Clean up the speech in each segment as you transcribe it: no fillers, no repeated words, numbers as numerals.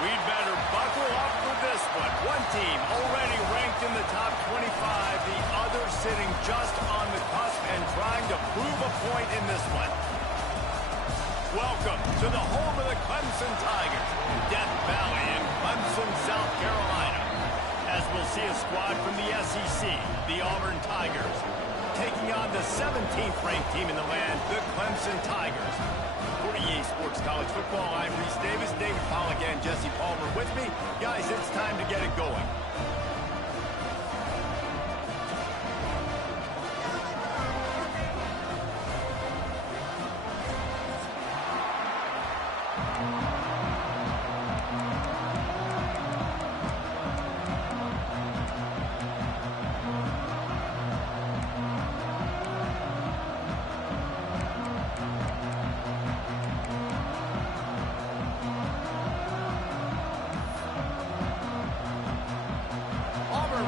We'd better buckle up for this one. One team already ranked in the top 25, the other sitting just on the cusp and trying to prove a point in this one. Welcome to the home of the Clemson Tigers, Death Valley in Clemson, South Carolina. As we'll see a squad from the SEC, the Auburn Tigers, taking on the 17th ranked team in the land, the Clemson Tigers. For EA Sports College Football, I'm Reese Davis, David Pollack, and Jesse Palmer with me. Guys, it's time to get it going.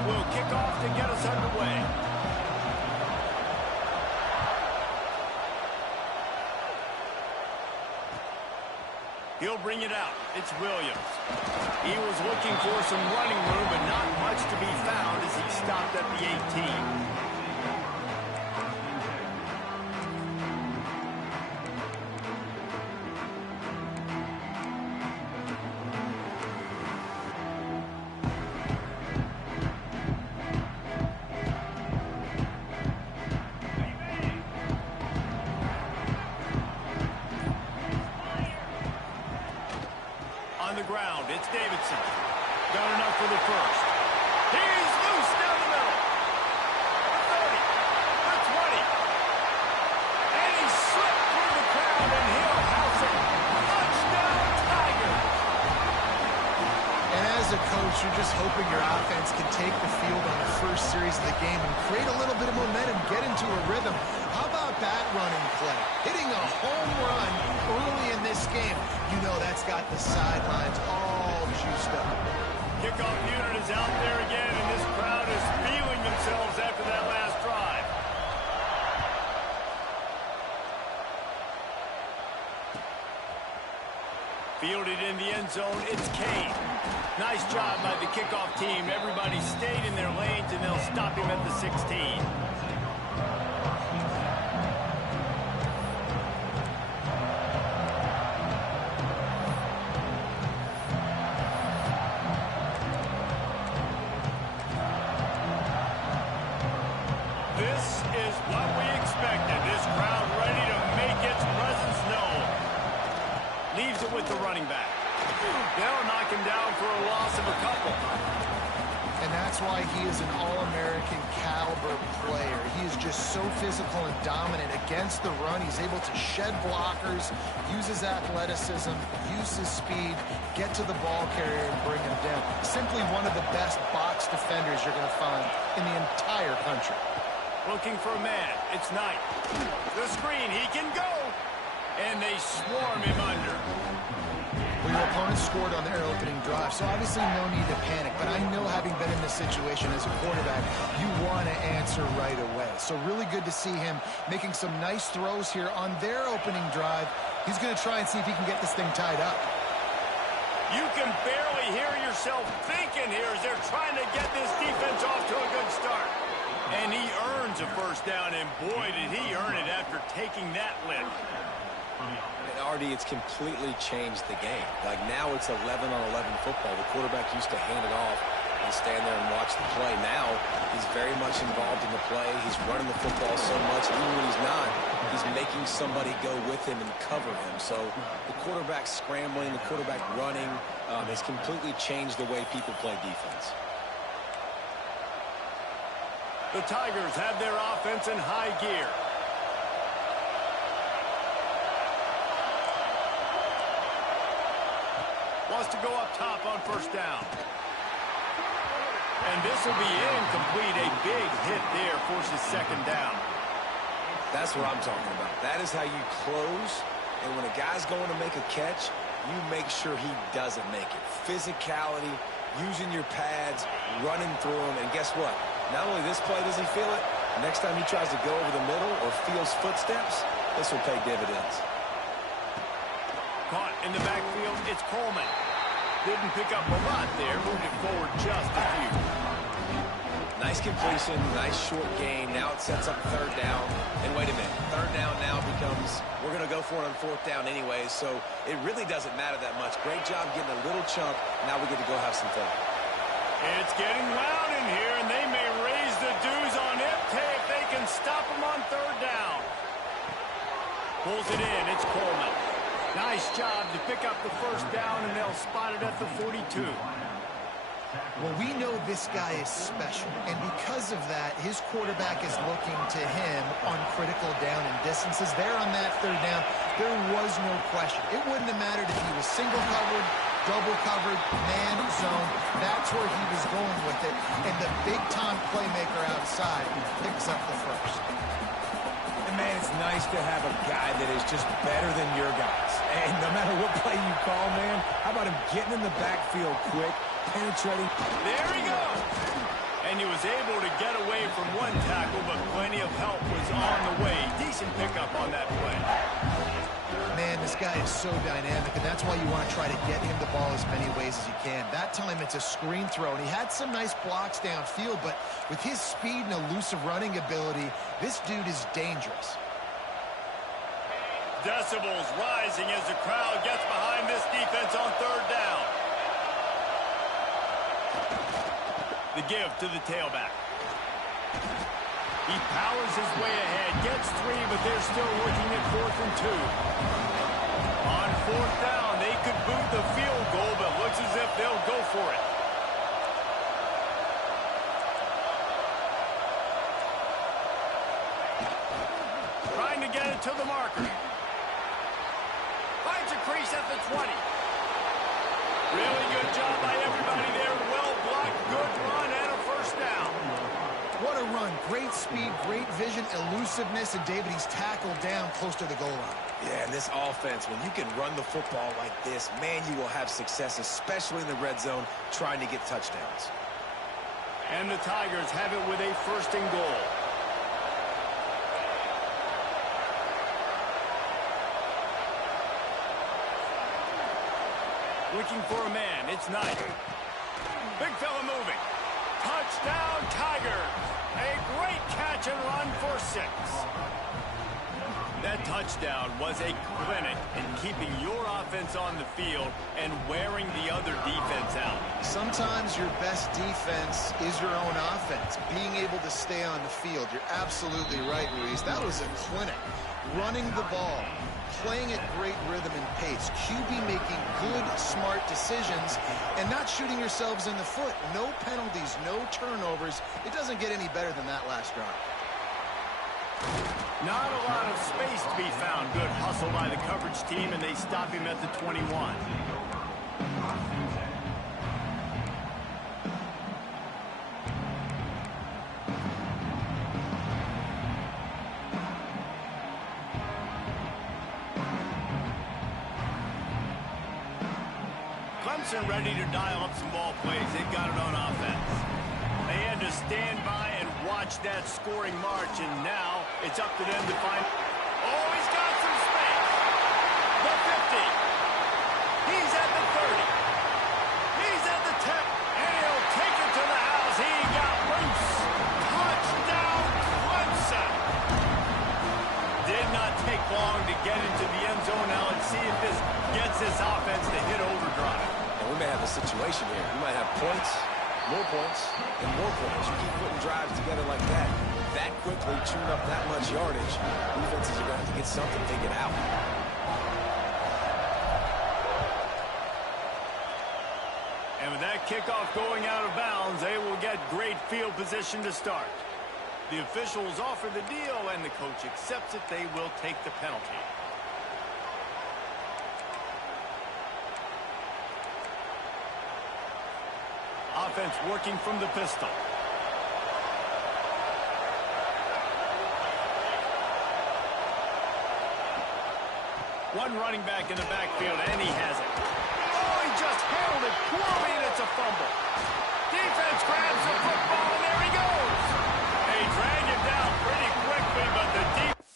Will kick off to get us underway. He'll bring it out. It's Williams. He was looking for some running room, but not much to be found as he stopped at the 18. On the ground, it's Davidson. Got enough for the first. He's loose down the middle. The 30, the 20. And he slipped through the crowd, and he'll house it. Touchdown, Tiger. And as a coach, you're just hoping your offense can take the field on the first series of the game and create a little bit of momentum, get into a rhythm. How about that running play? Hitting a home run early in this game. You know that's got the sidelines all juiced up. Kickoff unit is out there again, and this crowd is feeling themselves after that last drive. Fielded in the end zone, it's Kane. Nice job by the kickoff team. Everybody stayed in their lanes, and they'll stop him at the 16. This is what we expected. This crowd ready to make its presence known. Leaves it with the running back. They'll knock him down for a loss of a couple. And that's why he is an All-American caliber player. He is just so physical and dominant against the run. He's able to shed blockers, use his athleticism, use his speed, get to the ball carrier and bring him down. Simply one of the best box defenders you're going to find in the entire country. Looking for a man. It's Knight. The screen. He can go. And they swarm him under. Well, your opponent scored on their opening drive, so obviously no need to panic. But I know, having been in this situation as a quarterback, you want to answer right away. So really good to see him making some nice throws here on their opening drive. He's going to try and see if he can get this thing tied up. You can barely hear yourself thinking here as they're trying to get this defense off to a good start. And he earns a first down, and boy, did he earn it after taking that lift. And RD, it's completely changed the game. Like, now it's 11-on-11 football. The quarterback used to hand it off and stand there and watch the play. Now he's very much involved in the play. He's running the football so much, even when he's not, he's making somebody go with him and cover him. So the quarterback scrambling, the quarterback running has completely changed the way people play defense. The Tigers have their offense in high gear. Wants to go up top on first down. And this will be incomplete. A big hit there forces second down. That's what I'm talking about. That is how you close. And when a guy's going to make a catch, you make sure he doesn't make it. Physicality, using your pads, running through them. And guess what? Not only this play does he feel it, next time he tries to go over the middle or feels footsteps, this will pay dividends. Caught in the backfield, it's Coleman. Didn't pick up a lot there, moved it forward just a few. Nice completion, nice short gain. Now it sets up third down. And wait a minute, third down now becomes, we're going to go for it on fourth down anyway, so it really doesn't matter that much. Great job getting a little chunk. Now we get to go have some fun. It's getting loud in here, and they may raise the dues on Ncaa if they can stop him on third down. Pulls it in, it's Coleman. Nice job to pick up the first down, and they'll spot it at the 42. Well, we know this guy is special, and because of that, his quarterback is looking to him on critical down and distances. There on that third down, there was no question. It wouldn't have mattered if he was single covered, double covered, man zone. That's where he was going with it, and the big-time playmaker outside picks up the first. And, man, it's nice to have a guy that is just better than your guys. And no matter what play you call, man, how about him getting in the backfield quick, penetrating. There he goes. And he was able to get away from one tackle, but plenty of help was on the way. Decent pickup on that play. Man, this guy is so dynamic, and that's why you want to try to get him the ball as many ways as you can. That time it's a screen throw, and he had some nice blocks downfield, but with his speed and elusive running ability, this dude is dangerous. Decibels rising as the crowd gets behind this defense on third down. The give to the tailback. He powers his way ahead, gets three, but they're still looking at 4th and 2. On fourth down, they could boot the field goal, but looks as if they'll go for it. Trying to get it to the marker. Finds a crease at the 20. Really good job by everybody there. Well blocked, good run, and a first down. What a run. Great speed, great vision, elusiveness, and David, he's tackled down close to the goal line. Yeah, and this offense, when you can run the football like this, man, you will have success, especially in the red zone, trying to get touchdowns. And the Tigers have it with a first and goal. Looking for a man, it's Knight. Big fella moving. Touchdown, Tigers. A great catch and run for 6. That touchdown was a clinic in keeping your offense on the field and wearing the other defense out. Sometimes your best defense is your own offense, being able to stay on the field. You're absolutely right, Ruiz. That was a clinic. Running the ball, playing at great rhythm and pace, QB making good, smart decisions, and not shooting yourselves in the foot. No penalties, no turnovers. It doesn't get any better than that last drive. Not a lot of space to be found. Good hustle by the coverage team, and they stop him at the 21. Clemson ready to dial up some ball plays. They've got it on offense. They had to stand by and watch that scoring march, and now it's up to them to find... Oh, he's got some space. The 50. He's at the 30. He's at the 10. And he'll take it to the house. He got loose. Touchdown, Clemson. Did not take long to get into the end zone. Now let's see if this gets this offense to hit overdrive. And we may have a situation here. We might have points, more points, and more points. You keep putting drives together like that quickly, chewing up that much yardage, defenses are going to have to get something figured out. And with that kickoff going out of bounds, they will get great field position to start. The officials offer the deal, and the coach accepts it. They will take the penalty. Offense working from the pistol. One running back in the backfield, and he has it. Oh, he just handled it poorly, and it's a fumble. Defense grabs the football, and there he goes. They drag him down pretty quickly, but the defense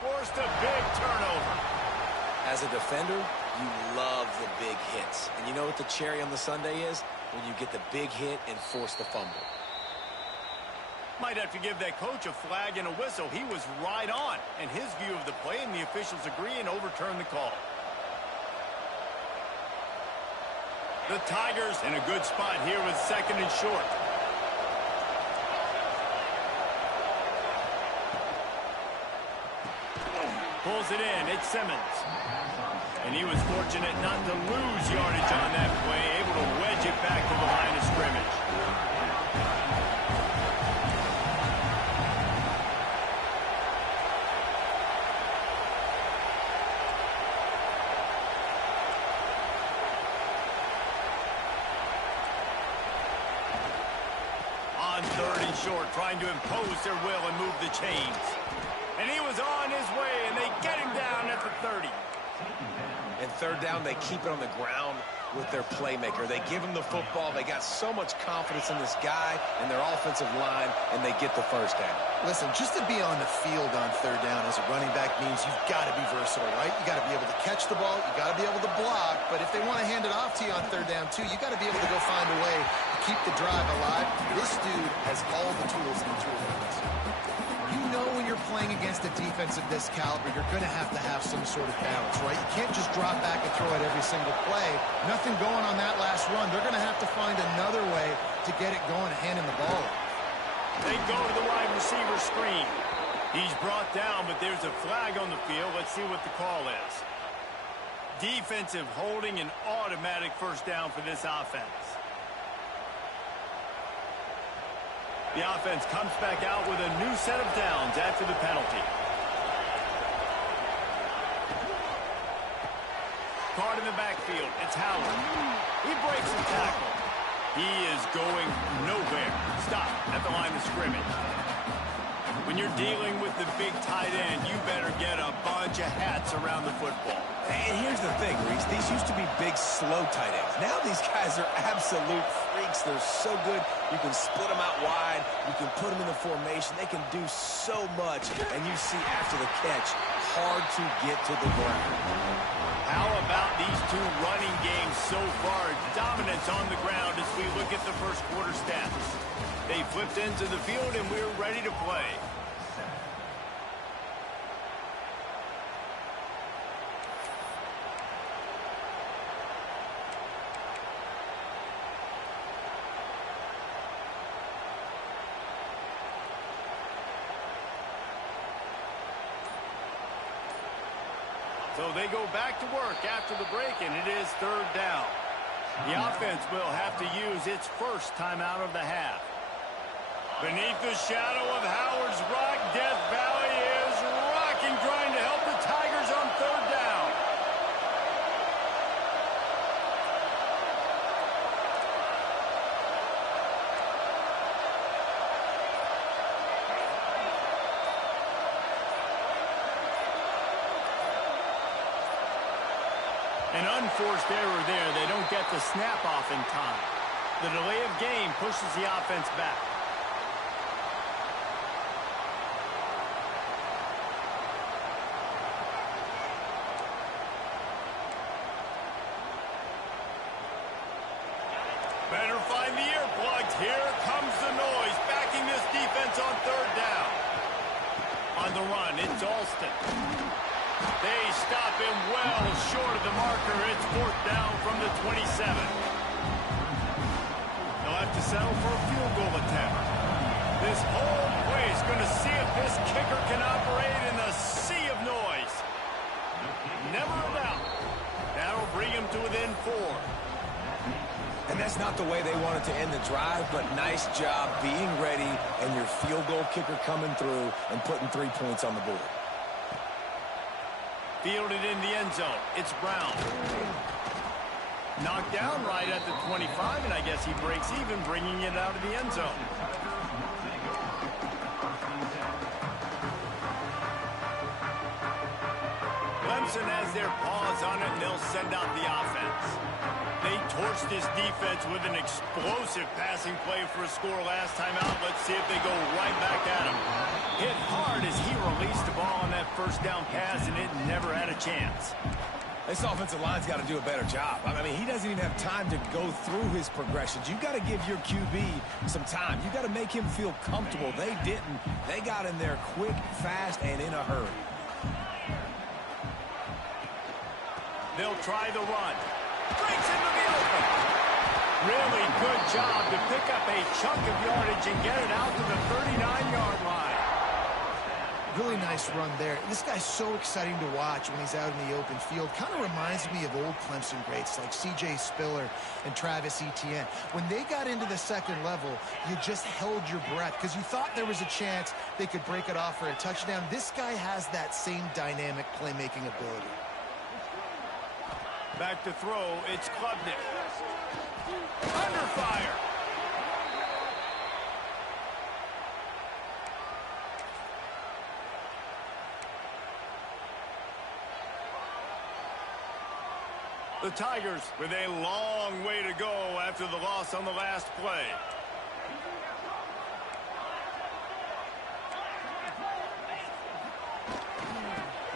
forced a big turnover. As a defender, you love the big hits. And you know what the cherry on the sundae is? When you get the big hit and force the fumble. Might have to give that coach a flag and a whistle. He was right on in his view of the play, and the officials agree and overturn the call. The Tigers in a good spot here with second and short. Pulls it in. It's Simmons. And he was fortunate not to lose yardage on that play, able to wedge it back to the line of scrimmage. On third and short, trying to impose their will and move the chains. And he was on his way, and they get him down at the 30. And third down, they keep it on the ground with their playmaker. They give him the football. They got so much confidence in this guy and their offensive line, and they get the first down. Listen, just to be on the field on third down as a running back means you've got to be versatile, right? You got to be able to catch the ball. You got to be able to block. But if they want to hand it off to you on third down, too, you got to be able to go find a way to keep the drive alive. This dude has all the tools in the toolbox. You know when you're playing against a defense of this caliber, you're going to have some sort of balance, right? You can't just drop back and throw it every single play. Nothing going on that last run. They're going to have to find another way to get it going, handing the ball off. They go to the wide receiver screen. He's brought down, but there's a flag on the field. Let's see what the call is. Defensive holding, an automatic first down for this offense. The offense comes back out with a new set of downs after the penalty. Card in the backfield. It's Howard. He breaks the tackle. He is going nowhere. Stop at the line of scrimmage. When you're dealing with the big tight end, you better get a bunch of hats around the football. And here's the thing, Reese. These used to be big, slow tight ends. Now these guys are absolute freaks. They're so good. You can split them out wide. You can put them in the formation. They can do so much. And you see after the catch, hard to get to the ground. How about these two running games so far? Dominance on the ground as we look at the first quarter stats. They flipped into the field, and we're ready to play. So they go back to work after the break, and it is third down. The offense will have to use its first timeout of the half. Beneath the shadow of Howard's rock, Death Valley is rocking, trying to help the Tigers on third down. An unforced error there. They don't get the snap off in time. The delay of game pushes the offense back. Better find the earplugs. Here comes the noise, backing this defense on third down. On the run, it's Alston. They stop him well short of the marker. It's fourth down from the 27. They'll have to settle for a field goal attempt. This whole play is going to see if this kicker can operate in the sea of noise. Never a doubt. That'll bring him to within 4. And And that's not the way they wanted to end the drive, but nice job being ready and your field goal kicker coming through and putting 3 points on the board. Fielded in the end zone. It's Brown. Knocked down right at the 25, and I guess he breaks even, bringing it out of the end zone. Clemson has their paws on it, and they'll send out the offense. They torched this defense with an explosive passing play for a score last time out. Let's see if they go right back at him. Hit hard as he released the ball on that first down pass, and it never had a chance. This offensive line's got to do a better job. I mean, he doesn't even have time to go through his progressions. You got to give your QB some time. You got to make him feel comfortable. They didn't. They got in there quick, fast, and in a hurry. They'll try the run. Breaks into the open. Really good job to pick up a chunk of yardage and get it out to the 39-yard line. Really nice run there. This guy's so exciting to watch when he's out in the open field. Kind of reminds me of old Clemson greats like C.J. Spiller and Travis Etienne. When they got into the second level, you just held your breath because you thought there was a chance they could break it off for a touchdown. This guy has that same dynamic playmaking ability. Back to throw, it's Klubnik. Under fire. The Tigers with a long way to go after the loss on the last play.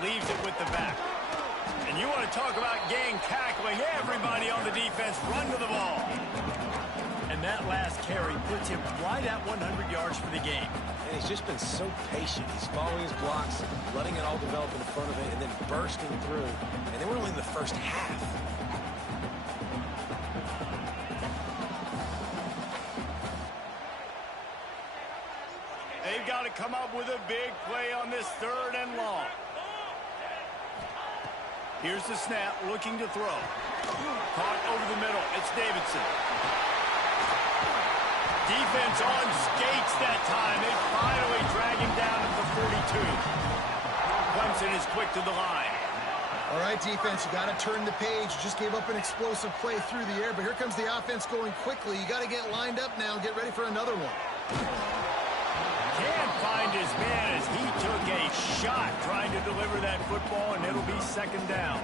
Leaves it with the back. And you want to talk about gang cackling. Everybody on the defense run to the ball. And that last carry puts him right at 100 yards for the game. And he's just been so patient. He's following his blocks, letting it all develop in front of it, and then bursting through. And they were only in the first half. They've got to come up with a big play on this 3rd and long. Here's the snap, looking to throw. Caught over the middle. It's Davidson. Defense on skates that time. They finally drag him down at the 42. Clemson is quick to the line. All right, defense, you got to turn the page. Just gave up an explosive play through the air, but here comes the offense going quickly. You got to get lined up now and get ready for another one. Can't find his man as he took a shot trying to deliver that football, and it'll be 2nd down.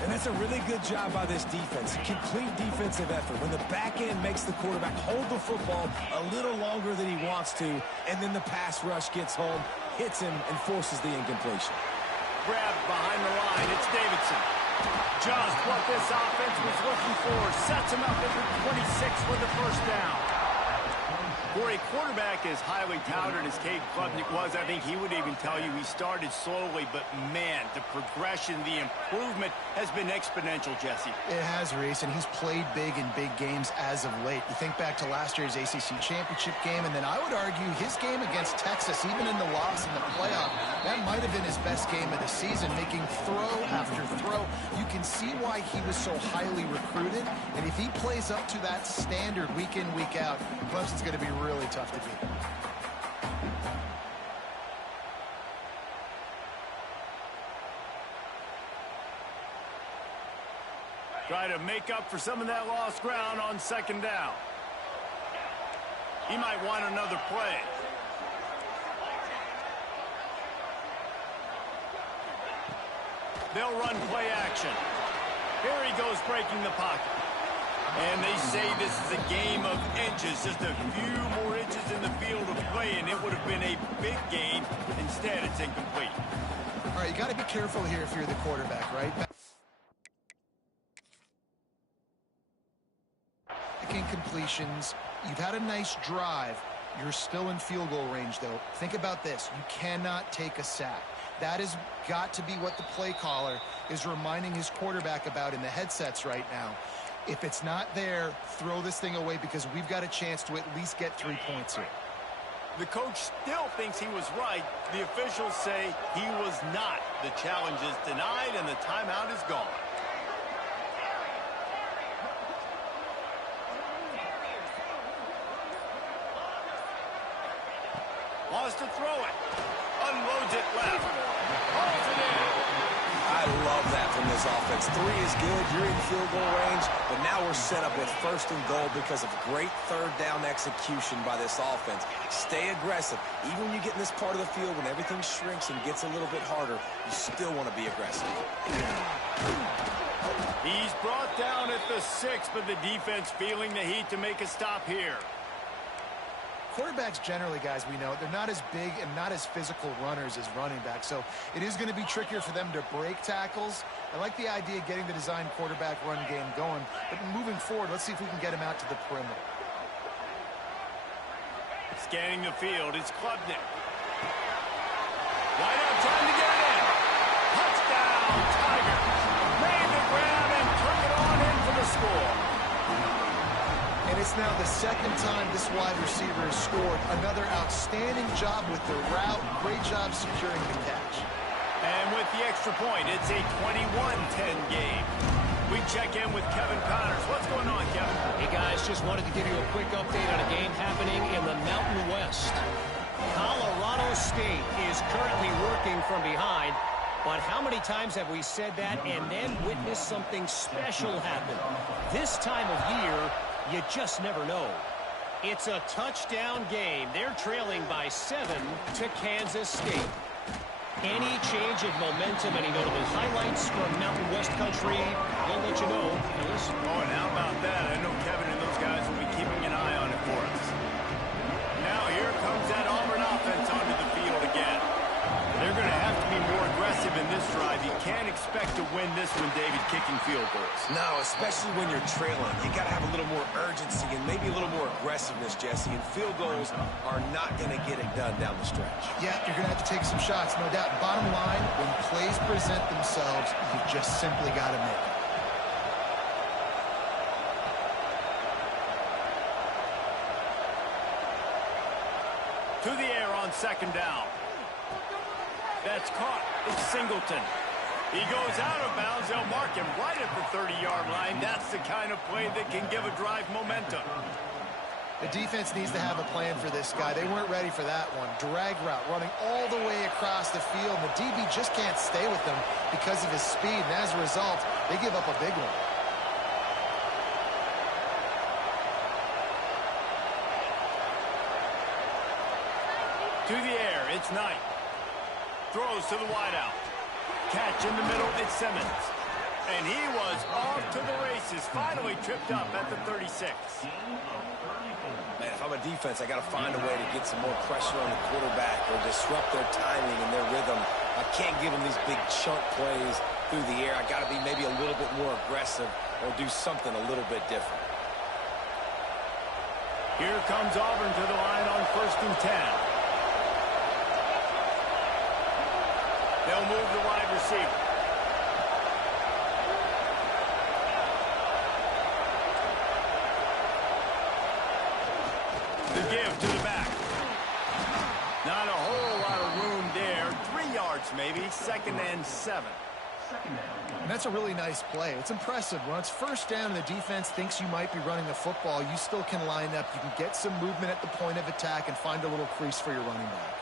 And that's a really good job by this defense. Complete defensive effort. When the back end makes the quarterback hold the football a little longer than he wants to, and then the pass rush gets home, hits him, and forces the incompletion. Grabbed behind the line. It's Davidson. Just what this offense was looking for. Sets him up at the 26 for the 1st down. For a quarterback as highly touted as Cade Klubnik was, I think he would even tell you he started slowly, but man, the progression, the improvement has been exponential, Jesse. It has, Reese, and he's played big in big games as of late. You think back to last year's ACC championship game, and then I would argue his game against Texas, even in the loss in the playoff, that might have been his best game of the season, making throw after throw. You can see why he was so highly recruited, and if he plays up to that standard week in, week out, Clemson's going to be really tough to beat. Try to make up for some of that lost ground on 2nd down. He might want another play. They'll run play action. Here he goes breaking the pocket. And they say this is a game of inches, just a few more inches in the field of play, and it would have been a big gain. Instead, it's incomplete. All right, you got to be careful here if you're the quarterback, right? Incompletions. You've had a nice drive. You're still in field goal range, though. Think about this. You cannot take a sack. That has got to be what the play caller is reminding his quarterback about in the headsets right now. If it's not there, throw this thing away because we've got a chance to at least get 3 points here. The coach still thinks he was right. The officials say he was not. The challenge is denied and the timeout is gone. to throw it. Unloads it left. Hauls it in. I love that from this offense. 3 is good. You're in field goal range, but now we're set up with 1st and goal because of great 3rd down execution by this offense. Stay aggressive. Even when you get in this part of the field, when everything shrinks and gets a little bit harder, you still want to be aggressive. He's brought down at the 6, but the defense feeling the heat to make a stop here. Quarterbacks generally, guys, we know, they're not as big and not as physical runners as running backs, so it is going to be trickier for them to break tackles. I like the idea of getting the design quarterback run game going, but moving forward, let's see if we can get him out to the perimeter. Scanning the field, it's Klubnik. Wide out, trying to get it in. Touchdown, Tigers. Made the grab and took it on in for the score. And it's now the 2nd time this wide receiver has scored. Another outstanding job with the route. Great job securing the catch. And with the extra point, it's a 21-10 game. We check in with Kevin Connors. What's going on, Kevin? Hey, guys, just wanted to give you a quick update on a game happening in the Mountain West. Colorado State is currently working from behind, but how many times have we said that and then witnessed something special happen? This time of year, you just never know. It's a touchdown game. They're trailing by 7 to Kansas State. Any change of momentum, any notable highlights from Mountain West country, we'll let you know. Ellis? Oh, and how about that? I know Kevin and those guys will be keeping an eye on it for us. Now here comes that Auburn offense onto the field again. They're going to have to be more aggressive in this drive. You can't expect to win this one, David, kicking field goals. No, especially when you're trailing. You got to have a little more urgency and maybe a little more aggressiveness, Jesse. And field goals are not going to get it done down the stretch. Yeah, you're going to have to take some shots, no doubt. Bottom line, when plays present themselves, you just simply got to make it. To the air on 2nd down. That's caught. It's Singleton. He goes out of bounds. They'll mark him right at the 30-yard line. That's the kind of play that can give a drive momentum. The defense needs to have a plan for this guy. They weren't ready for that one. Drag route running all the way across the field. The DB just can't stay with them because of his speed. And as a result, they give up a big one. To the air, it's Knight. Throws to the wideout. Catch in the middle, it's Simmons. And he was off to the races. Finally tripped up at the 36. Man, if I'm a defense, I got to find a way to get some more pressure on the quarterback or disrupt their timing and their rhythm. I can't give them these big chunk plays through the air. I got to be maybe a little bit more aggressive or do something a little bit different. Here comes Auburn to the line on 1st and 10. They'll move the wide receiver. The give to the back. Not a whole lot of room there. 3 yards maybe. 2nd and 7. And that's a really nice play. It's impressive. When it's 1st down and the defense thinks you might be running the football, you still can line up. You can get some movement at the point of attack and find a little crease for your running back.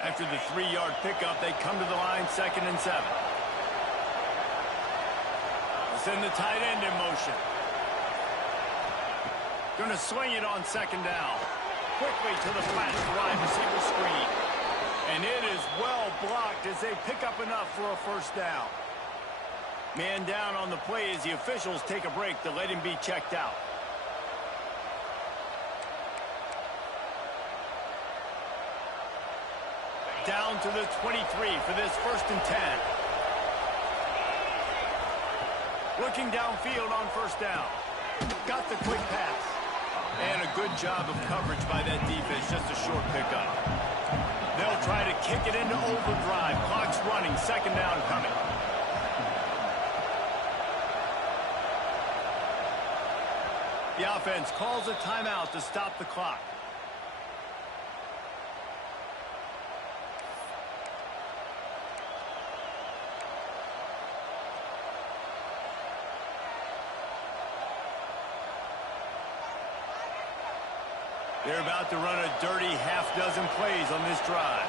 After the 3-yard pickup, they come to the line 2nd and 7. Send the tight end in motion. Going to swing it on 2nd down. Quickly to the flat wide receiver screen. And it is well blocked as they pick up enough for a 1st down. Man down on the play as the officials take a break to let him be checked out. Down to the 23 for this 1st and 10. Looking downfield on 1st down. Got the quick pass. And a good job of coverage by that defense. Just a short pickup. They'll try to kick it into overdrive. Clock's running. 2nd down coming. The offense calls a timeout to stop the clock. They're about to run a dirty half-dozen plays on this drive.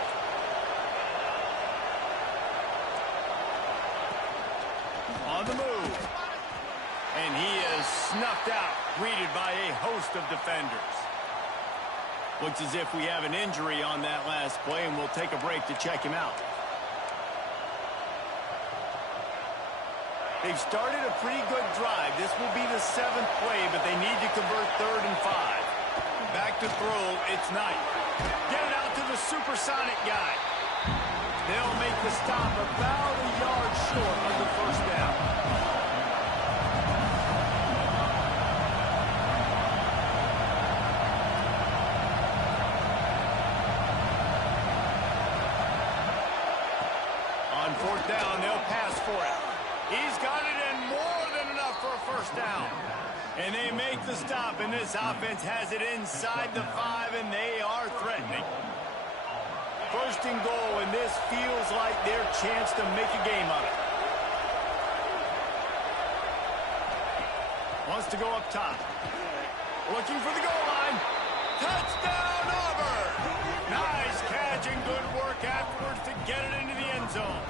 On the move. And he is snuffed out, greeted by a host of defenders. Looks as if we have an injury on that last play, and we'll take a break to check him out. They've started a pretty good drive. This will be the 7th play, but they need to convert 3rd and 5. Back to throw, it's Knight. Get it out to the supersonic guy. They'll make the stop about a yard short of the first down. On 4th down, they'll pass for it. He's got it and more than enough for a first down. And they make the stop, and this offense has it inside the 5, and they are threatening. 1st and goal, and this feels like their chance to make a game of it. Wants to go up top. Looking for the goal line. Touchdown, Auburn! Nice catch and good work afterwards to get it into the end zone.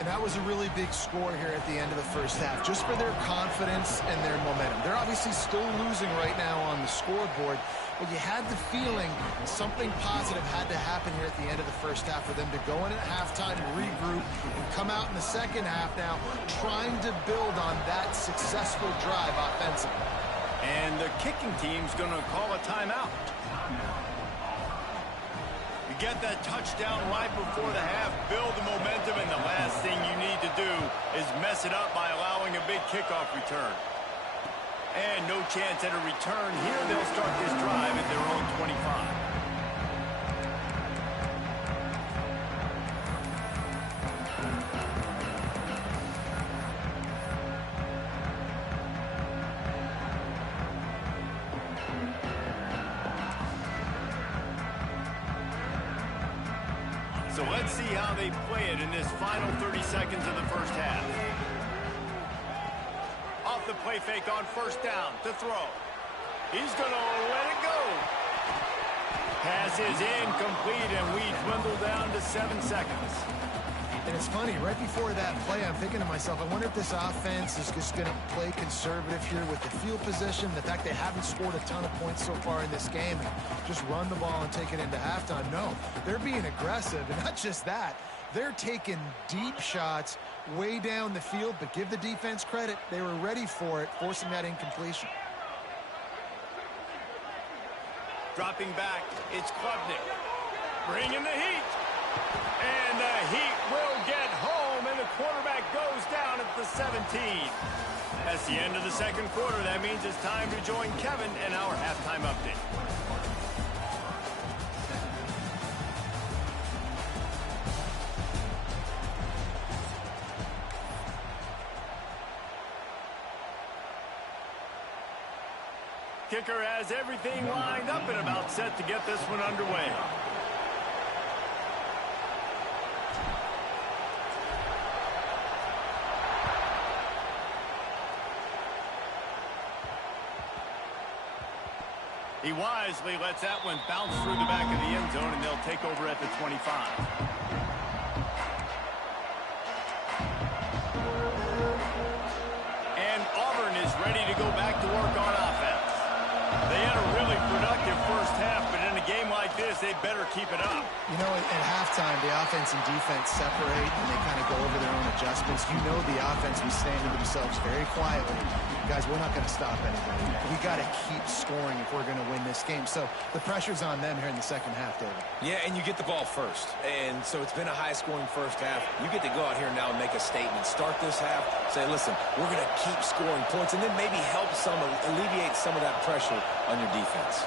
And that was a really big score here at the end of the first half, just for their confidence and their momentum. They're obviously still losing right now on the scoreboard, but you had the feeling something positive had to happen here at the end of the first half for them to go in at halftime, regroup, and come out in the second half now trying to build on that successful drive offensively. And the kicking team's going to call a timeout. Get that touchdown right before the half, build the momentum, and the last thing you need to do is mess it up by allowing a big kickoff return. And no chance at a return here. They'll start this drive at their own 25. So let's see how they play it in this final 30 seconds of the first half. Off the play fake on 1st down to throw. He's going to let it go. Pass is incomplete, and we dwindle down to 7 seconds. And it's funny, right before that play, I'm thinking to myself, I wonder if this offense is just going to play conservative here with the field position, the fact they haven't scored a ton of points so far in this game, and just run the ball and take it into halftime. No, they're being aggressive, and not just that, they're taking deep shots way down the field, but give the defense credit. They were ready for it, forcing that incompletion. Dropping back, it's Klubnik. Bringing the heat. And the Heat will get home, and the quarterback goes down at the 17. That's the end of the second quarter. That means it's time to join Kevin and our halftime update. Kicker has everything lined up and about set to get this one underway. He wisely lets that one bounce through the back of the end zone, and they'll take over at the 25. And Auburn is ready to go back to work on offense. They had a really productive first half, but in a game like this, they better keep it up. You know, at halftime, the offense and defense separate, and they kind of go over their own adjustments. You know the offense was saying to themselves very quietly, guys, we're not going to stop anybody. We got to keep scoring if we're going to win this game. So the pressure's on them here in the second half, David. Yeah, and you get the ball first. And so it's been a high-scoring first half. You get to go out here now and make a statement. Start this half, say, listen, we're going to keep scoring points, and then maybe help alleviate some of that pressure on your defense.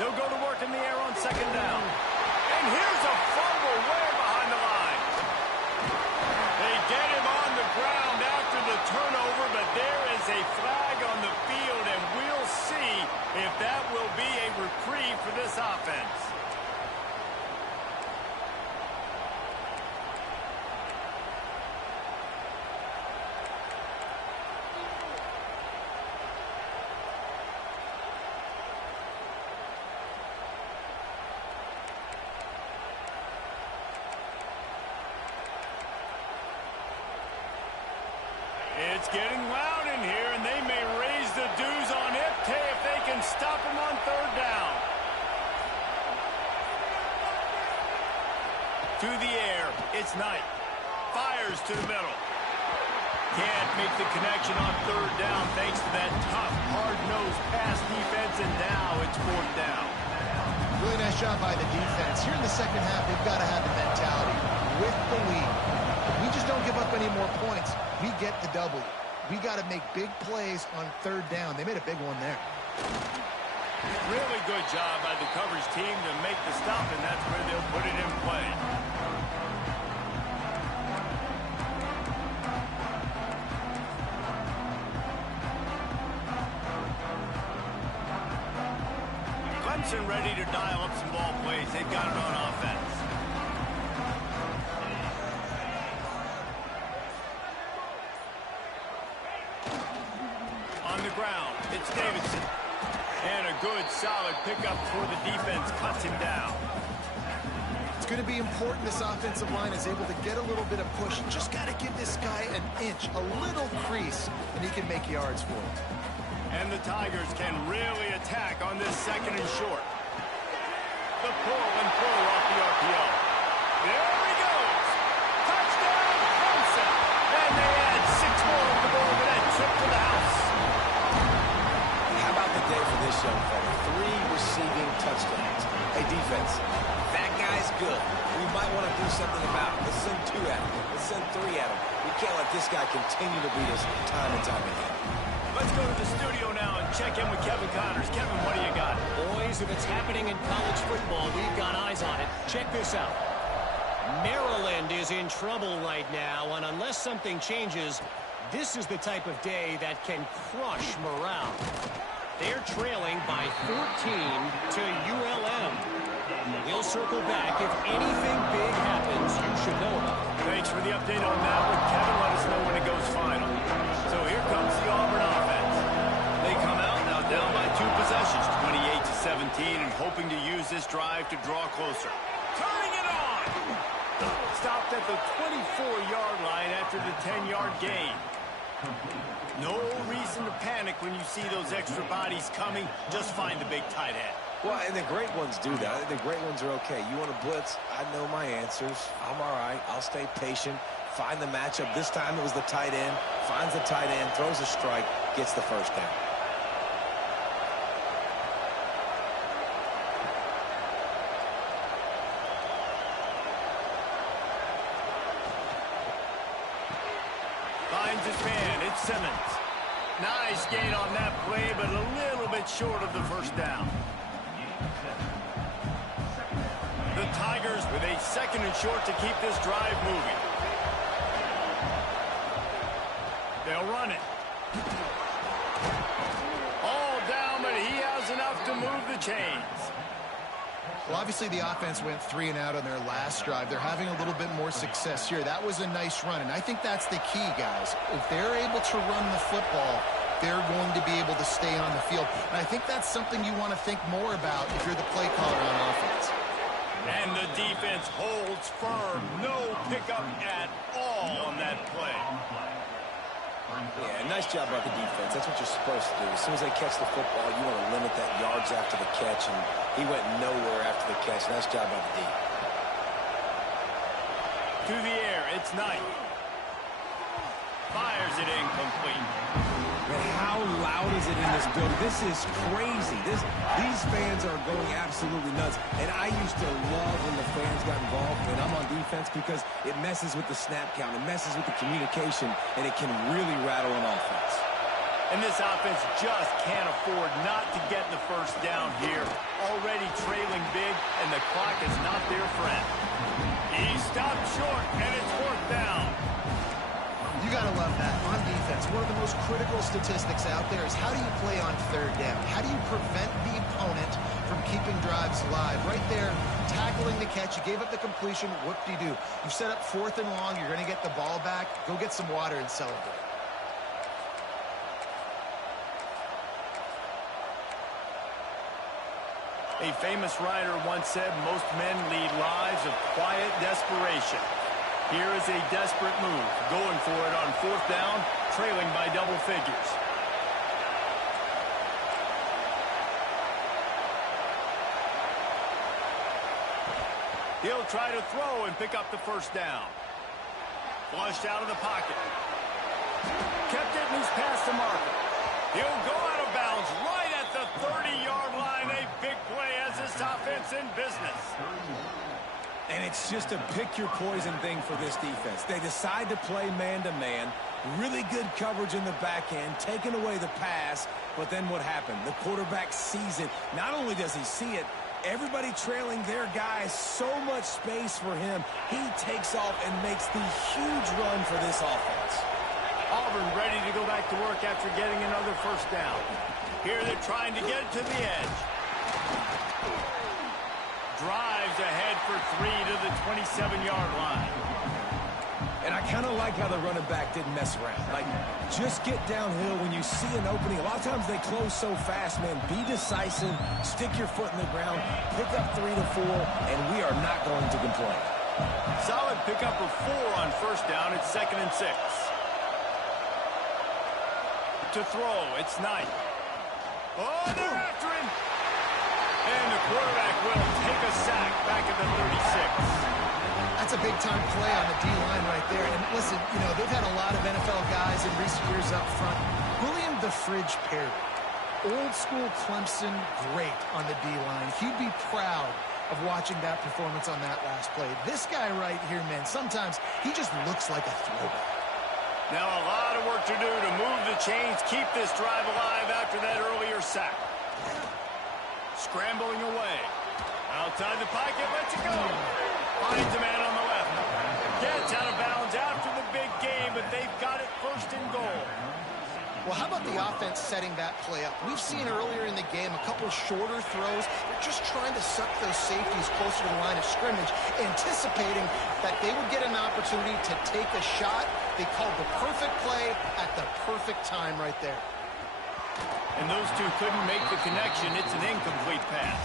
They'll go to work in the air on 2nd down. And here's a fumble way behind the line. They get him on the ground after the turnover, but there is a flag on the field, and we'll see if that will be a reprieve for this offense. It's getting loud in here, and they may raise the dues on Ncaa if they can stop him on third down. To the air, it's Knight. Fires to the middle. Can't make the connection on third down thanks to that tough, hard-nosed pass defense, and now it's fourth down. Really nice job by the defense. Here in the second half, they've got to have the mentality with the lead. We just don't give up any more points. We get the W. We got to make big plays on third down. They made a big one there. Really good job by the coverage team to make the stop, and that's where they'll put it in play. Clemson ready to dial up some ball plays. They've got it on offense. On the ground, it's Davidson. And a good, solid pickup for the defense. Cuts him down. It's going to be important this offensive line is able to get a little bit of push. Just got to give this guy an inch, a little crease, and he can make yards for it. And the Tigers can really attack on this second and short. The pull and throw off the RPO. There he goes. Touchdown, Clemson. And they add 6 more on the board with that trip to the house. How about the day for this young fella? 3 receiving touchdowns. Hey, defense, that guy's good. We might want to do something about it. Let's send 2 at him. Let's send 3 at him. We can't let this guy continue to beat us time and time again. Let's go to the studio now and check in with Kevin Connors. Kevin, what do you got? Boys, if it's happening in college football, we've got eyes on it. Check this out. Maryland is in trouble right now, and unless something changes, this is the type of day that can crush morale. They're trailing by 14 to ULM. We'll circle back. If anything big happens, you should know about it. Thanks for the update on that one, Kevin. Let us know when it goes final. So here comes the Auburn offense. They come out now down by 2 possessions, 28-17, and hoping to use this drive to draw closer. Turning it on! Stopped at the 24-yard line after the 10-yard gain. No reason to panic when you see those extra bodies coming. Just find the big tight end. Well, and the great ones do that. The great ones are okay. You want to blitz? I know my answers. I'm all right. I'll stay patient. Find the matchup. This time it was the tight end. Finds the tight end, throws a strike, gets the first down. Finds his man. It's Simmons. Nice gain on that play, but a little bit short of the first down. The Tigers with a second and short to keep this drive moving. They'll run it. All down, but he has enough to move the chains. Well, obviously the offense went 3 and out on their last drive. They're having a little bit more success here. That was a nice run, and I think that's the key, guys. If they're able to run the football, they're going to be able to stay on the field. And I think that's something you want to think more about if you're the play caller on offense. And the defense holds firm. No pickup at all on that play. Yeah, nice job by the defense. That's what you're supposed to do. As soon as they catch the football, you want to limit that yards after the catch, and he went nowhere after the catch. Nice job by the D. To the air, it's Knight. Fires it incomplete. Man, how loud is it in this building? This is crazy. These fans are going absolutely nuts. And I used to love when the fans got involved when I'm on defense because it messes with the snap count. It messes with the communication, and it can really rattle an offense. And this offense just can't afford not to get the first down here. Already trailing big, and the clock is not their friend. He stopped short, and it's fourth down. You got to love that on defense. One of the most critical statistics out there is how do you play on third down? How do you prevent the opponent from keeping drives alive? Right there, tackling the catch. You gave up the completion. Whoop-de-doo. You set up 4th and long. You're going to get the ball back. Go get some water and celebrate. A famous writer once said, most men lead lives of quiet desperation. Here is a desperate move, going for it on 4th down, trailing by double figures. He'll try to throw and pick up the 1st down. Flushed out of the pocket. Kept it and he's past the marker. He'll go out of bounds right at the 30-yard line. A big play as this offense in business. And it's just a pick-your-poison thing for this defense. They decide to play man-to-man. Really good coverage in the back end, taking away the pass. But then what happened? The quarterback sees it. Not only does he see it, everybody trailing their guys, so much space for him. He takes off and makes the huge run for this offense. Auburn ready to go back to work after getting another 1st down. Here they're trying to get it to the edge. Drives ahead for 3 to the 27-yard line. And I kind of like how the running back didn't mess around. Like, just get downhill when you see an opening. A lot of times they close so fast, man. Be decisive, stick your foot in the ground, pick up 3 to 4, and we are not going to complain. Solid pickup of 4 on 1st down. It's 2nd and 6. To throw, it's Knight. Oh, they're after him. And the quarterback will take a sack back at the 36. That's a big-time play on the D-line right there. And listen, you know, they've had a lot of NFL guys in recent years up front. William the Fridge Perry, old-school Clemson great on the D-line. He'd be proud of watching that performance on that last play. This guy right here, man, sometimes he just looks like a throwback. Now a lot of work to do to move the chains, keep this drive alive after that earlier sack. Scrambling away. Outside the pocket, lets it go. Finds a man on the left. Gets out of bounds after the big game, but they've got it 1st and goal. Well, how about the offense setting that play up? We've seen earlier in the game a couple shorter throws. They're just trying to suck those safeties closer to the line of scrimmage, anticipating that they would get an opportunity to take a shot. They called the perfect play at the perfect time right there. And those two couldn't make the connection. It's an incomplete pass.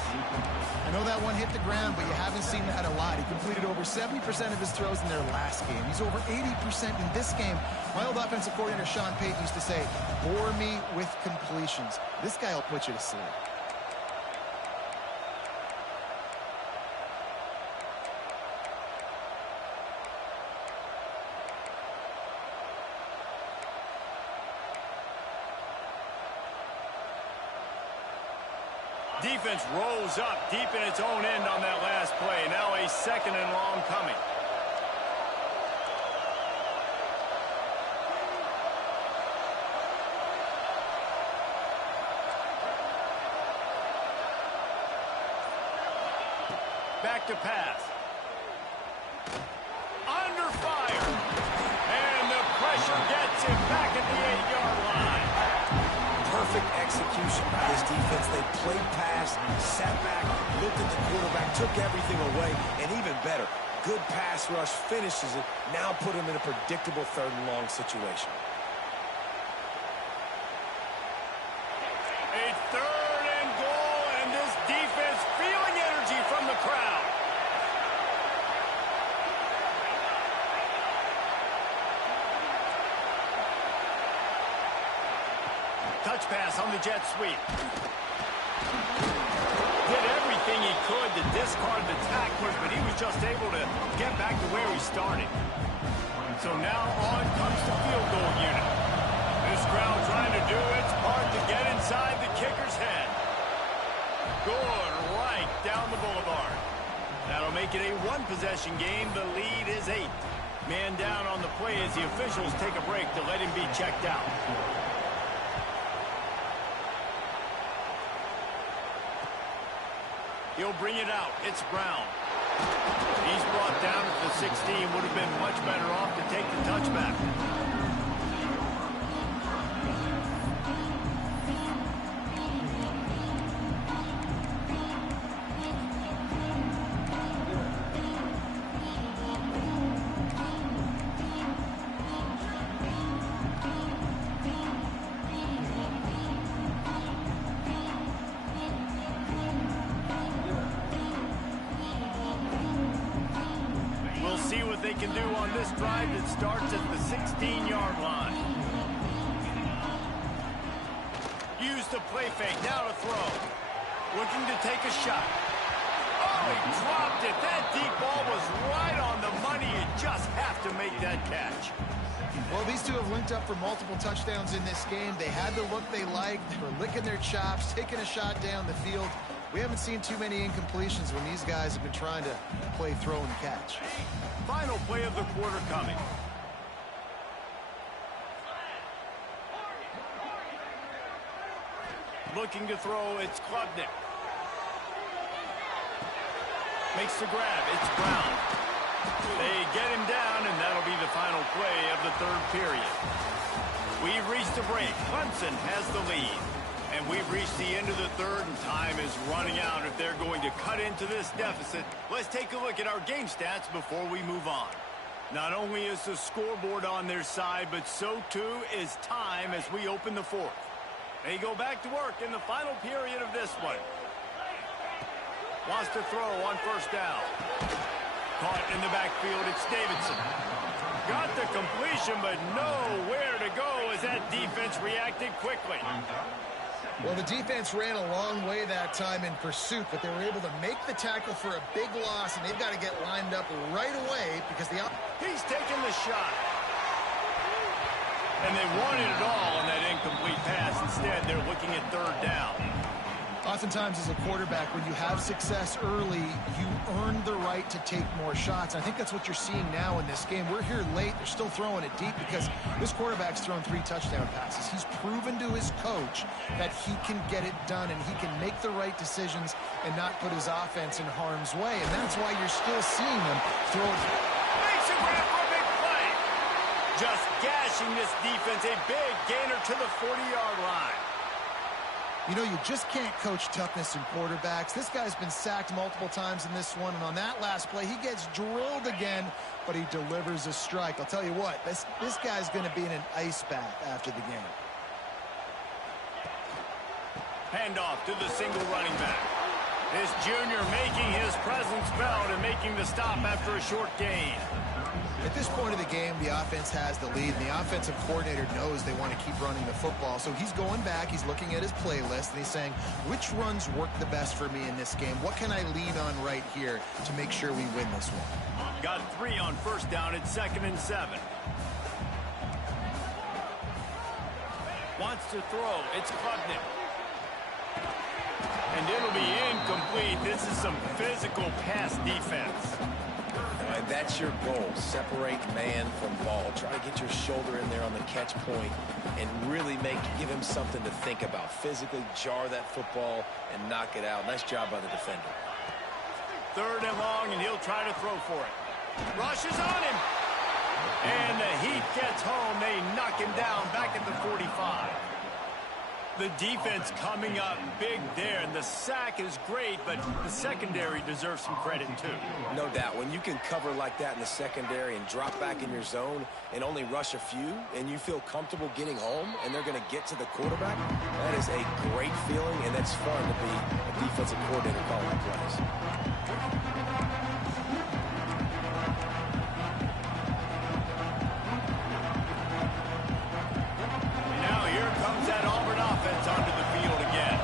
I know that one hit the ground, but you haven't seen that a lot. He completed over 70% of his throws in their last game. He's over 80% in this game. My old offensive coordinator, Sean Payton, used to say, bore me with completions. This guy will put you to sleep. Defense rolls up deep in its own end on that last play. Now a 2nd and long coming. Back to pass. Under fire. And the pressure gets him back at the 8-yard line. Perfect execution by this defense. They played pass, sat back, looked at the quarterback, took everything away, and even better, good pass rush, finishes it, now put him in a predictable 3rd and long situation. A 3rd and goal, and this defense feeling energy from the crowd. Touch pass on the jet sweep. Did everything he could to discard the tacklers, but he was just able to get back to where he started. So now on comes the field goal unit. This crowd trying to do its part to get inside the kicker's head. Good right down the boulevard. That'll make it a 1-possession game. The lead is 8. Man down on the play as the officials take a break to let him be checked out. He'll bring it out. It's Brown. He's brought down at the 16. Would have been much better off to take the touchback. can do on this drive that starts at the 16-yard line. Use the play fake, now to throw. Looking to take a shot. Oh, he dropped it. That deep ball was right on the money. You just have to make that catch. Well, these two have linked up for multiple touchdowns in this game. They had the look they liked. They were licking their chops, taking a shot down the field. We haven't seen too many incompletions when these guys have been trying to play throw and catch. Final play of the quarter coming. Looking to throw, it's Klubnik. Makes the grab, it's Brown. They get him down, and that'll be the final play of the third period. We've reached the break. Clemson has the lead. And we've reached the end of the third, and time is running out if they're going to cut into this deficit. Let's take a look at our game stats before we move on. Not only is the scoreboard on their side, but so too is time as we open the fourth. They go back to work in the final period of this one. Wants to throw on first down. Caught in the backfield, it's Davidson. Got the completion, but nowhere to go as that defense reacted quickly. Well, the defense ran a long way that time in pursuit, but they were able to make the tackle for a big loss, and they've got to get lined up right away because he's taking the shot. And they wanted it all on that incomplete pass. Instead, they're looking at third down. Oftentimes as a quarterback, when you have success early, you earn the right to take more shots. I think that's what you're seeing now in this game. We're here late. They're still throwing it deep because this quarterback's thrown 3 touchdown passes. He's proven to his coach that he can get it done and he can make the right decisions and not put his offense in harm's way. And that's why you're still seeing them throw it. Makes a grab for a big play. Just gashing this defense. A big gainer to the 40-yard line. You know, you just can't coach toughness in quarterbacks. This guy's been sacked multiple times in this one, and on that last play, he gets drilled again, but he delivers a strike. I'll tell you what, this guy's going to be in an ice bath after the game. Handoff to the single running back. This junior making his presence felt and making the stop after a short gain. At this point of the game, the offense has the lead, and the offensive coordinator knows they want to keep running the football. So he's going back, he's looking at his playlist, and he's saying, which runs work the best for me in this game? What can I lean on right here to make sure we win this one? Got 3 on first down at 2nd and 7. Wants to throw, it's Klubnik. And it'll be incomplete. This is some physical pass defense. And that's your goal. Separate man from ball. Try to get your shoulder in there on the catch point and really give him something to think about. Physically jar that football and knock it out. Nice job by the defender. 3rd and long, and he'll try to throw for it. Rushes on him. And the Heat gets home. They knock him down back at the 45. The defense coming up big there, and the sack is great, but the secondary deserves some credit too. No doubt. When you can cover like that in the secondary and drop back in your zone and only rush a few, and you feel comfortable getting home, and they're going to get to the quarterback, that is a great feeling, and that's fun to be a defensive coordinator calling plays. Onto the field again.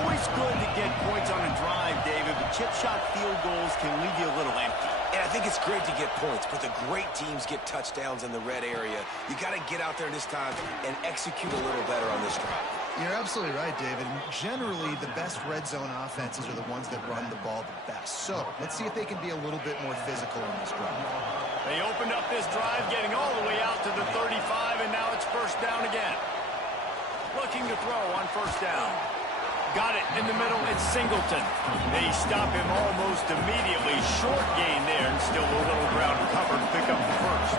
Always good to get points on a drive, David, but chip shot field goals can leave you a little empty. And I think it's great to get points, but the great teams get touchdowns in the red area. You got to get out there this time and execute a little better on this drive. You're absolutely right, David. Generally, the best red zone offenses are the ones that run the ball the best. So let's see if they can be a little bit more physical in this drive. They opened up this drive, getting all the way out to the 35, and now it's first down again. Looking to throw on first down. Got it in the middle, it's Singleton. They stop him almost immediately. Short gain there, and still a little ground covered to pick up the first.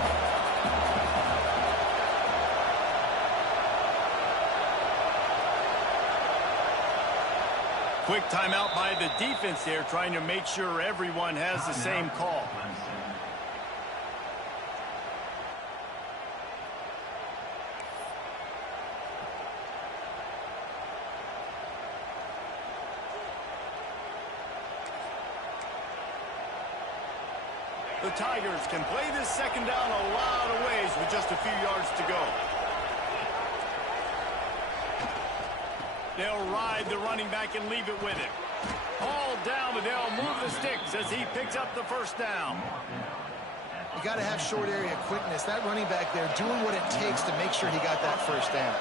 Quick timeout by the defense there, trying to make sure everyone has the same call. The The Tigers can play this second down a lot of ways with just a few yards to go. They'll ride the running back and leave it with him. All down, but they'll move the sticks as he picks up the first down. You got to have short area quickness. That running back there doing what it takes to make sure he got that first down.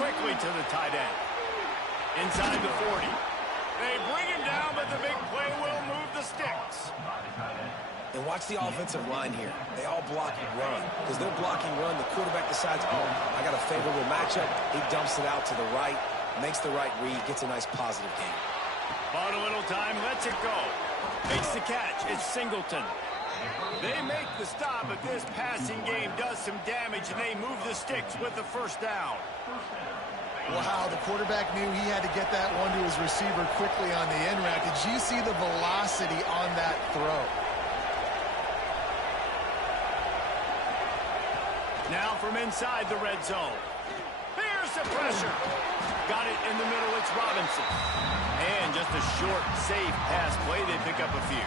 Quickly to the tight end. Inside the 40. They bring him down, but the big play will move the sticks. And watch the offensive line here. They all block and run. Because they're blocking run, the quarterback decides, oh, I got a favorable matchup. He dumps it out to the right, makes the right read, gets a nice positive gain. Bought a little time, lets it go. Makes the catch. It's Singleton. They make the stop, but this passing game does some damage, and they move the sticks with the first down. Wow, the quarterback knew he had to get that one to his receiver quickly on the in route. Did you see the velocity on that throw? Now from inside the red zone. Here's the pressure. Got it in the middle. It's Robinson. And just a short, safe pass play. They pick up a few.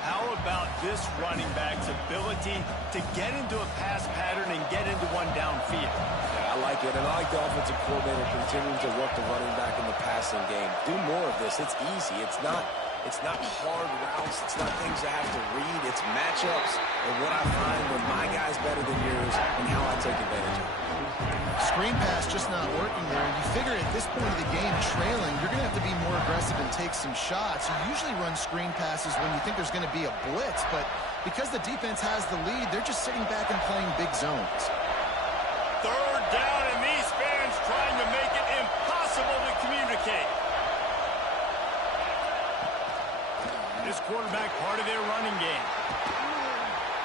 How about this running back's ability to get into a pass pattern and get into one downfield? Yeah, I like it. And I like the offensive coordinator continuing to work the running back in the passing game. Do more of this. It's easy. It's not hard routes. It's not things I have to read. It's matchups and what I find when my guy's better than yours and how I take advantage of it. Screen pass just not working there. And you figure at this point of the game, trailing, you're going to have to be more aggressive and take some shots. You usually run screen passes when you think there's going to be a blitz, but because the defense has the lead, they're just sitting back and playing big zones. Third down, and these fans trying to make it impossible to communicate. This quarterback part of their running game.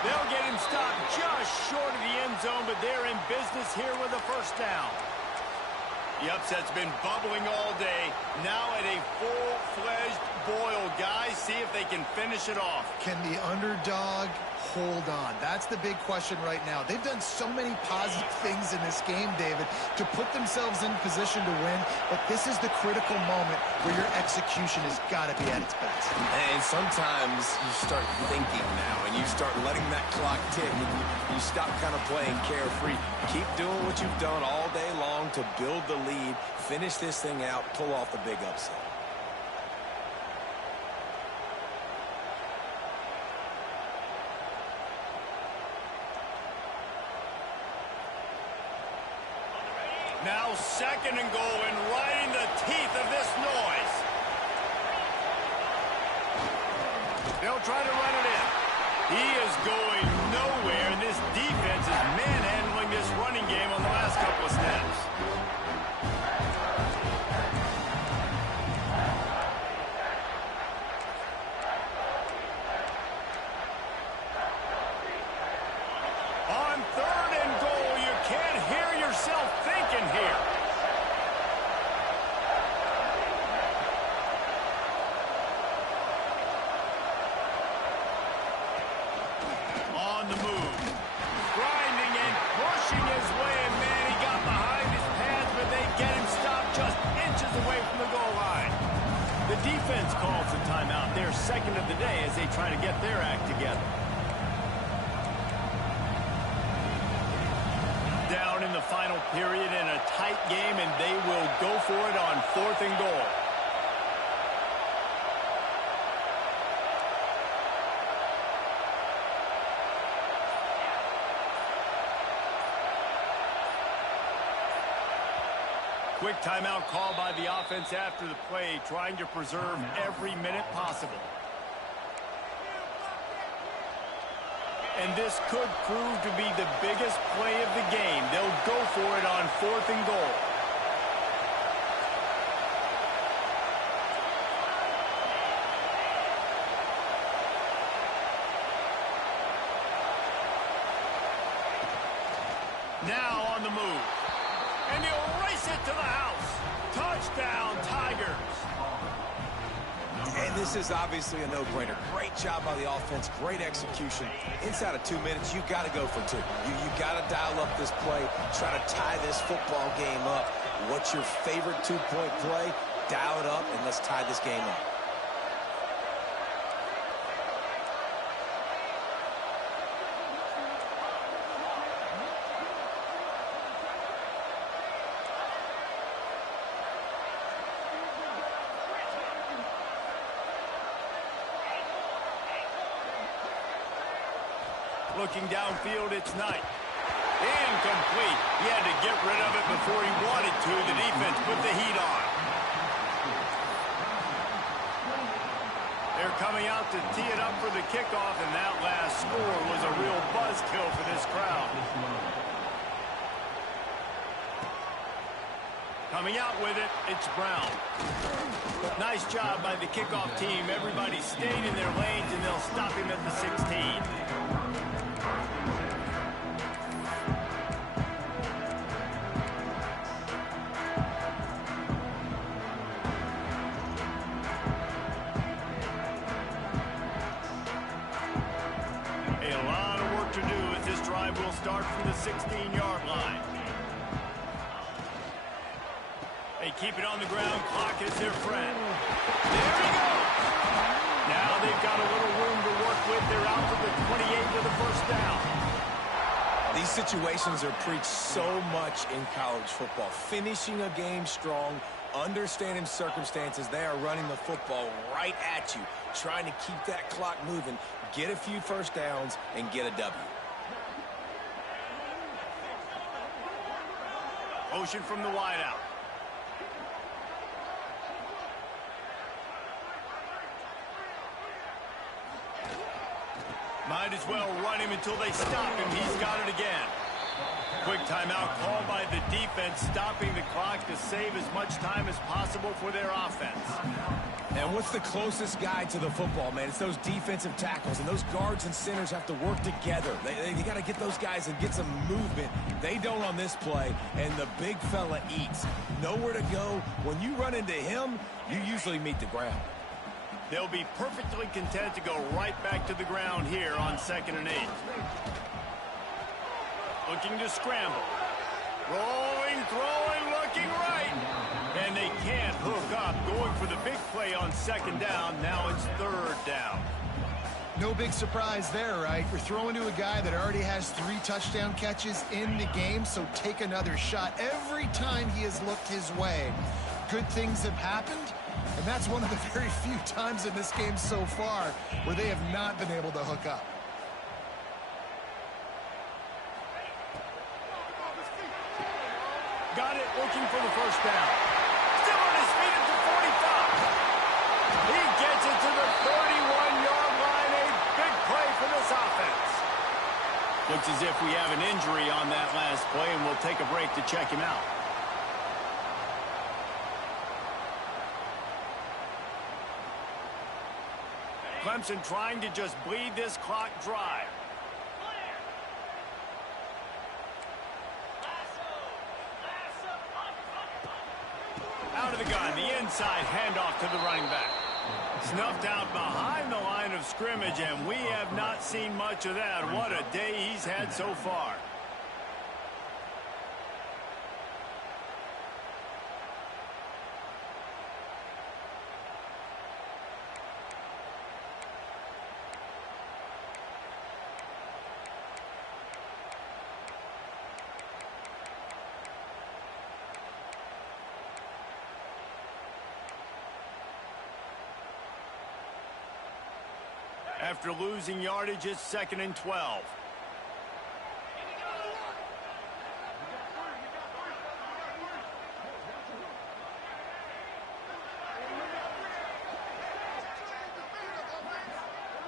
They'll get him stopped just short of the end zone, but they're in business here with a first down. The upset's been bubbling all day. Now at a full-fledged boil. Guys, see if they can finish it off. Can the underdog hold on? That's the big question right now. They've done so many positive things in this game, David, to put themselves in position to win, but this is the critical moment where your execution has got to be at its best. And sometimes you start thinking now, and you start letting that clock tick, and you stop kind of playing carefree. Keep doing what you've done all day long to build the lead, finish this thing out, pull off the big upset. Now second and goal, and right in the teeth of this noise. They'll try to run it in. He is going nowhere, and this defense is manhandling this running game on the last couple of snaps. On third and goal, you can't hear yourself thinking here. On the move. Grinding and pushing his way, and man, he got behind his pads, but they get him stopped just inches away from the goal line. The defense calls the timeout. They're second of the day as they try to get their act together. Down in the final period in a tight game, and they will go for it on fourth and goal. Quick timeout called by the offense after the play, trying to preserve every minute possible. And this could prove to be the biggest play of the game. They'll go for it on fourth and goal. Now on the move. And he'll race it to the house. Touchdown, Tigers. And this is obviously a no-brainer. Great job by the offense, great execution. Inside of 2 minutes, you got to go for two. You got to dial up this play, try to tie this football game up. What's your favorite two-point play? Dial it up, and let's tie this game up. Looking downfield, it's Knight. Incomplete. He had to get rid of it before he wanted to. The defense put the heat on. They're coming out to tee it up for the kickoff, and that last score was a real buzzkill for this crowd. Coming out with it, it's Brown. Nice job by the kickoff team. Everybody stayed in their lanes, and they'll stop him at the 16. A lot of work to do as this drive will start from the 16-yard line. They keep it on the ground. Clock is their friend. There he goes. Now they've got a little room to work with. They're out to the 28 with the first down. These situations are preached so much in college football. Finishing a game strong, understanding circumstances. They are running the football right at you, trying to keep that clock moving, get a few first downs, and get a W. Motion from the wideout. Might as well run him until they stop him. He's got it again. Quick timeout called by the defense, stopping the clock to save as much time as possible for their offense. And what's the closest guy to the football, man? It's those defensive tackles, and those guards and centers have to work together. They got to get those guys and get some movement. They don't on this play, and the big fella eats. Nowhere to go. When you run into him, you usually meet the ground. They'll be perfectly content to go right back to the ground here on 2nd and 8. Looking to scramble. Rolling, throwing, looking right. And they can't hook up. Going for the big play on 2nd down. Now it's 3rd down. No big surprise there, right? You're throwing to a guy that already has 3 touchdown catches in the game, so take another shot. Every time he has looked his way, good things have happened, and that's one of the very few times in this game so far where they have not been able to hook up. Got it, looking for the first down. Still on his feet at the 45. He gets it to the 31-yard line. A big play for this offense. Looks as if we have an injury on that last play, and we'll take a break to check him out. Clemson trying to just bleed this clock dry. Out of the gun, the inside handoff to the running back. Snuffed out behind the line of scrimmage, and we have not seen much of that. What a day he's had so far. After losing yardage, it's 2nd and 12.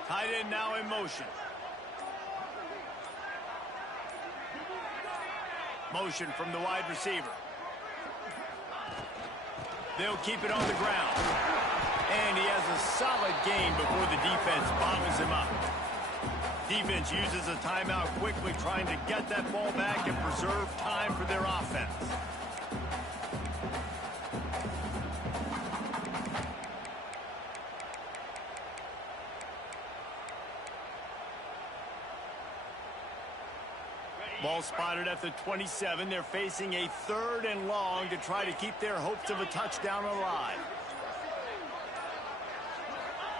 Tight end now in motion. Motion from the wide receiver. They'll keep it on the ground. And he has a solid gain before the defense bottles him up. Defense uses a timeout quickly, trying to get that ball back and preserve time for their offense. Ball spotted at the 27. They're facing a 3rd and long to try to keep their hopes of a touchdown alive.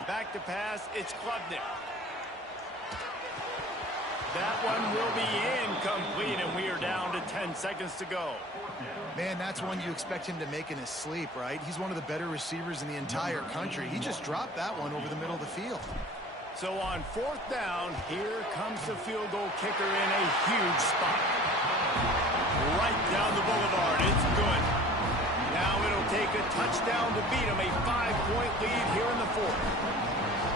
Back to pass, it's Klubnik. That one will be incomplete, and we are down to 10 seconds to go. Man, that's one you expect him to make in his sleep, right? He's one of the better receivers in the entire country. He just dropped that one over the middle of the field. So on 4th down, here comes the field goal kicker in a huge spot. Right down the boulevard. It's good. Now it'll take a touchdown to beat them. A 5-point lead here in the 4th.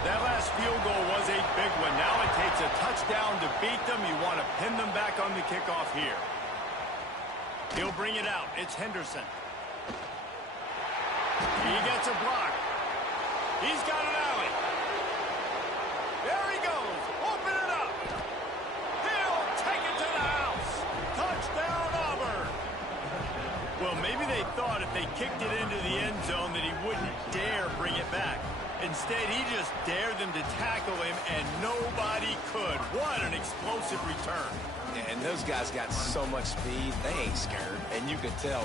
That last field goal was a big one. Now it takes a touchdown to beat them. You want to pin them back on the kickoff here. He'll bring it out. It's Henderson. He gets a block. He's got an alley. There he goes. Open it up. He'll take it to the house. Touchdown, Auburn. Well, maybe they thought if they kicked it into the end zone that he wouldn't dare bring it back. Instead, he just dared them to tackle him, and nobody could. What an explosive return. And those guys got so much speed, they ain't scared. And you could tell